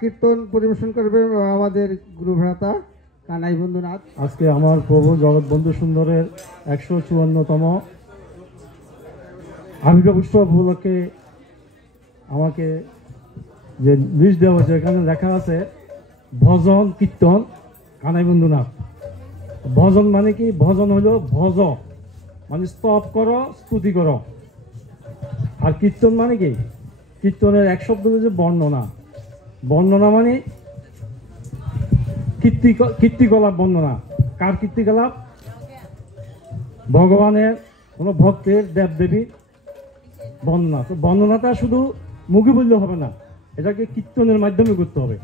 কীর্তন পরিবেশন করবে আমাদের গুরু ভ্রাতা কানাই বন্ধুনাথ। আজকে আমার প্রভু জগৎ বন্ধু সুন্দরের 154তম আবির্ভাব উৎসব উপলক্ষে আমাকে যে লিস্ট দেওয়া হয়েছে এখানে লেখা আছে ভজন কীর্তন কানাই বন্ধুনাথ। ভজন মানে কি? ভজন হলো ভজ মানে স্তব করো, স্তুতি করো। আর কীর্তন মানে কি? কীর্তনের এক শব্দ হচ্ছে বর্ণনা। বর্ণনা মানে কীর্তিকলাপ বর্ণনা। কার কীর্তিকলাপ? ভগবানের কোনো ভক্তের দেবদেবী বর্ণনা। তো বর্ণনাটা শুধু মুখে বললে হবে না, এটাকে কীর্তনের মাধ্যমে করতে হবে।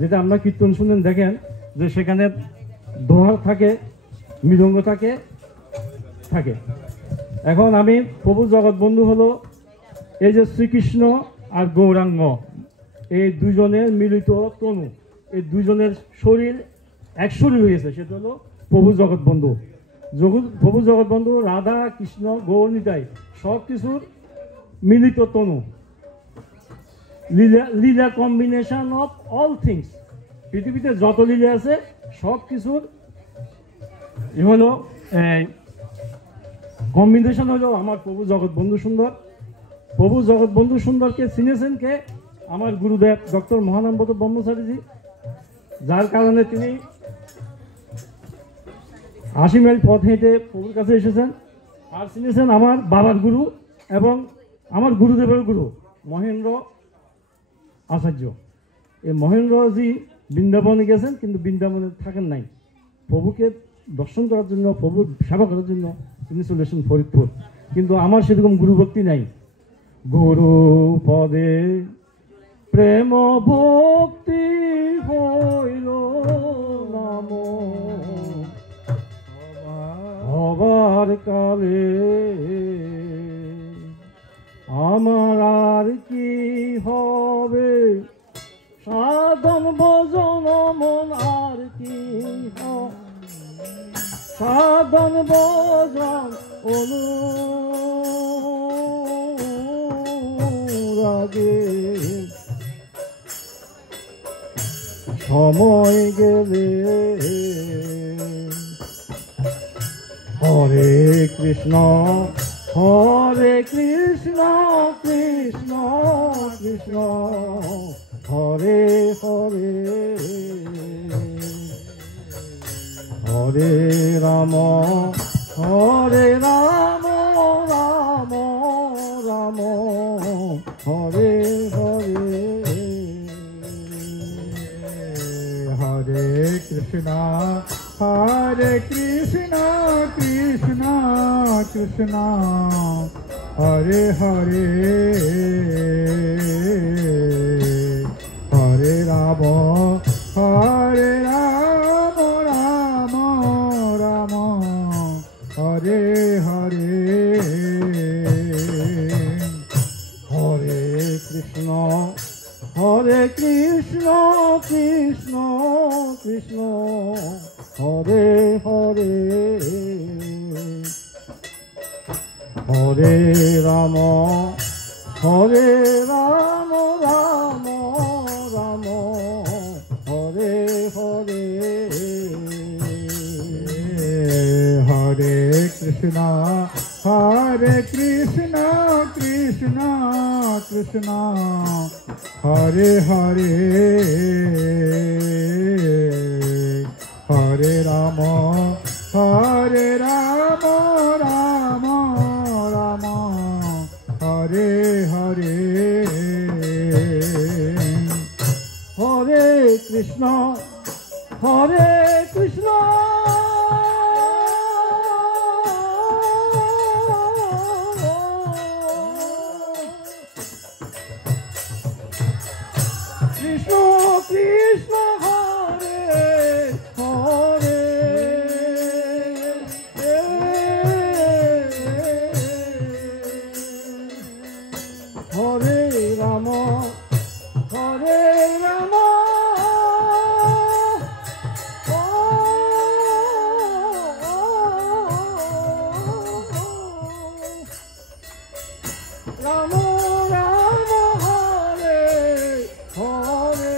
যেটা আমরা কীর্তন শুনেন দেখেন যে সেখানে দোহার থাকে, মৃদঙ্গ থাকে। এখন আমি প্রভু জগৎ বন্ধু হলো এই যে শ্রীকৃষ্ণ আর গৌরাঙ্গ, এই দুজনের মিলিত তনু, এই দুজনের শরীর এক শরীর হয়েছে, সেটা হলো প্রভু জগৎ বন্ধু। প্রভু জগৎ বন্ধু রাধা কৃষ্ণ গৌর নিতাই সব কিছুর মিলিত তনু, লীলা কম্বিনেশন অফ অল থিংস। পৃথিবীতে যত লীলা আছে সব কিছুর হলো কম্বিনেশন হলো আমার প্রভু জগৎ বন্ধু সুন্দর। প্রভু জগৎ বন্ধু সুন্দরকে চিনেছেন কে? আমার গুরুদেব ডক্টর মহানম্বত ব্রহ্মচারীজি, যার কারণে তিনি 80 মাইল পথ হেঁটে প্রভুর কাছে এসেছেন। আর চিনেছেন আমার বাবার গুরু এবং আমার গুরুদেবের গুরু মহেন্দ্র আচার্য। এই মহেন্দ্রজি বৃন্দাবনে গেছেন, কিন্তু বৃন্দাবনে থাকেন নাই। প্রভুকে দর্শন করার জন্য, প্রভুর সেবা করার জন্য তিনি চলে এসেছেন ফরিদপুর। কিন্তু আমার সেরকম গুরুভক্তি নাই। গুরু পদে প্রেম ভক্তি হইল নাম হবার কালে, আমার আর কি হবে সাধন ভজন মন, আর কি সাধন ভজন অনুরাগে সময় গেলে। হরে কৃষ্ণ কৃষ্ণ কৃষ্ণ হরে হরে, হরে রাম রাম রাম হরে হরে, হরে কৃষ্ণ কৃষ্ণ কৃষ্ণ হরে হরে, হরে রাম রাম রাম হরে হরে, হরে কৃষ্ণ কৃষ্ণ কৃষ্ণ হরে হরে, হরে রাম রাম রাম হরে হরে, হরে কৃষ্ণ কৃষ্ণ কৃষ্ণ হরে হরে, হরে রাম রাম রাম হরে হরে, হরে কৃষ্ণ কৃষ্ণ কৃষ্ণ হরে হরে, হরে Ram Ram Ram Hare Hare,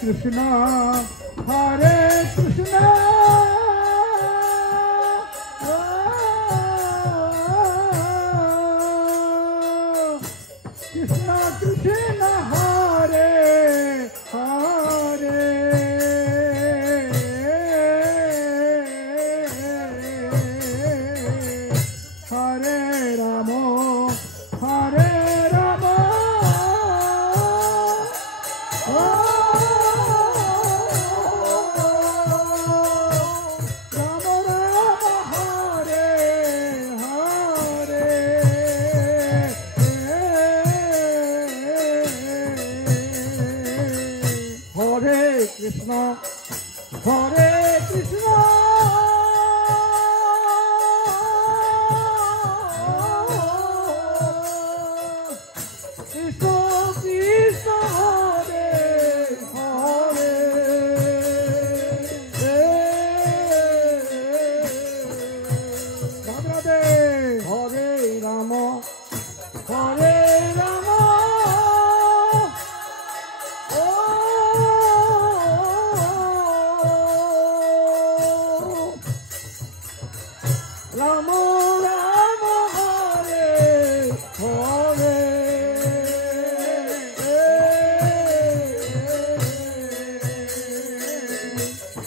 Krishna, Hare Krishna, Krishna Krishna, Hare Hare, Hare Rama, Hare Rama, Krishna, Hare Krishna, Krishna Krishna, Hare Hare, Radhe Hare Rama, Hare Rama. Rama Rama Hare Hare,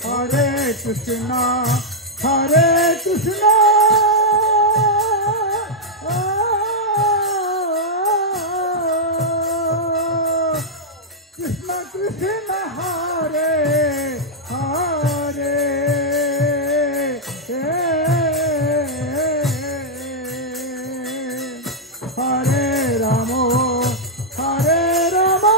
Hare Krishna, Hare Krishna, Krishna Krishna, Hare Hare, Hare Rama, Hare Rama,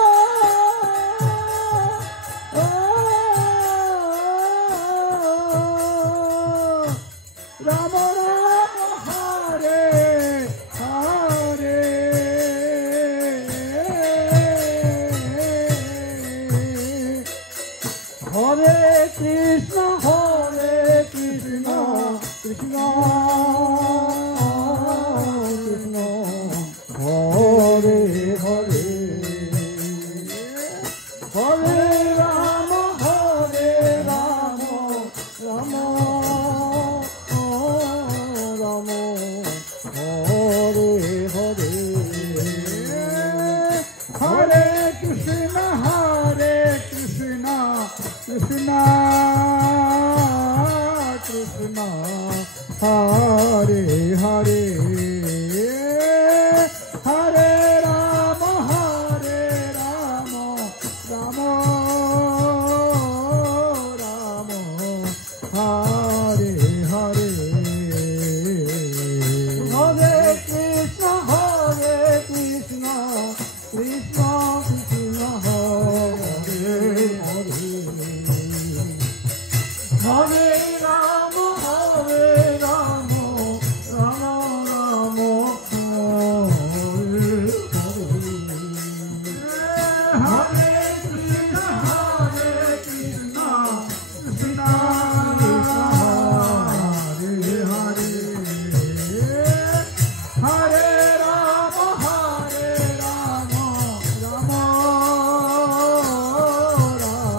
Rama Rama, Hare Hare, Hare Krishna, Krishna Krishna, Hare Hare, Hare Rama, Hare Rama, Rama Rama, Hare Hare, Hare Krishna, Krishna Krishna, Hare Hare, Hare Rama, Rama Rama, Hare Hare, Hare Krishna, Krishna Krishna, Hare Hare, Hare Rama, Rama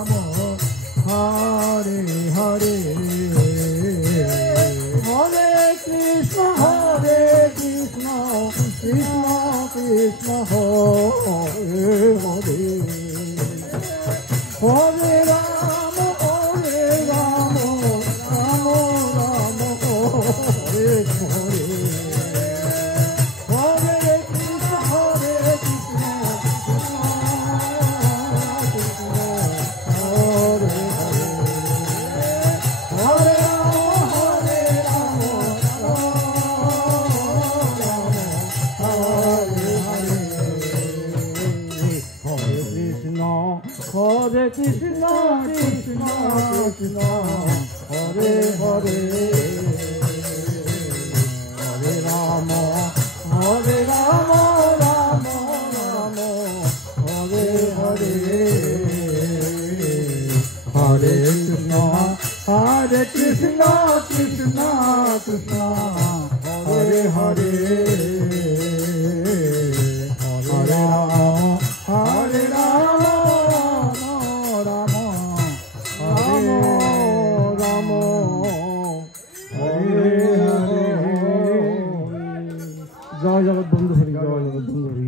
Rama, Hare Hare, Hare Krishna, Krishna Krishna, Hare Hare, Hare Rama, Rama Rama, Hare Hare, Hare Krishna, Krishna Krishna, Hare Hare, Hare Rama, Rama Rama, Hare Hare, Hare Krishna, Krishna Hare Hare, Hare Hare Krishna, Krishna Krishna, Hare Hare, Hare Rama, Rama Rama, Hare Hare, Hare Krishna, Krishna Krishna, Hare Hare, Hare Rama, Rama বন্ধু হরি জয় জগৎ বন্ধু হরি।